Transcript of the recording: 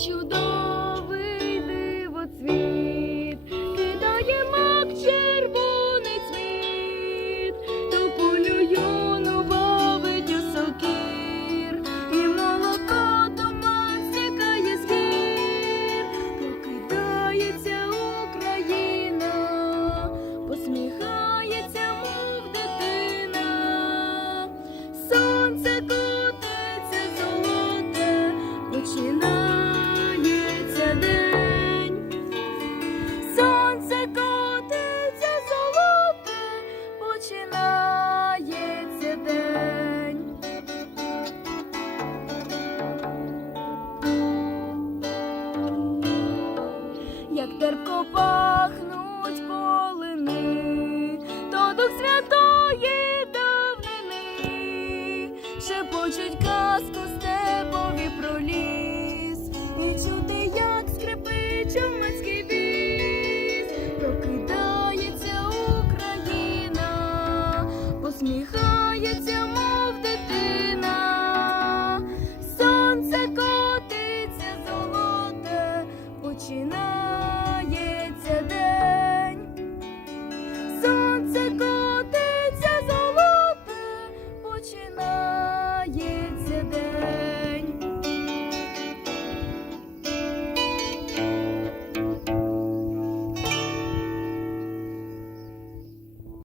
you do терпко пахнуть полини, то дух святої давнини, шепочуть казку степові про ліс, і чути, як скрипить чумацький віз, прокидається Україна, посміхається, мов дитина.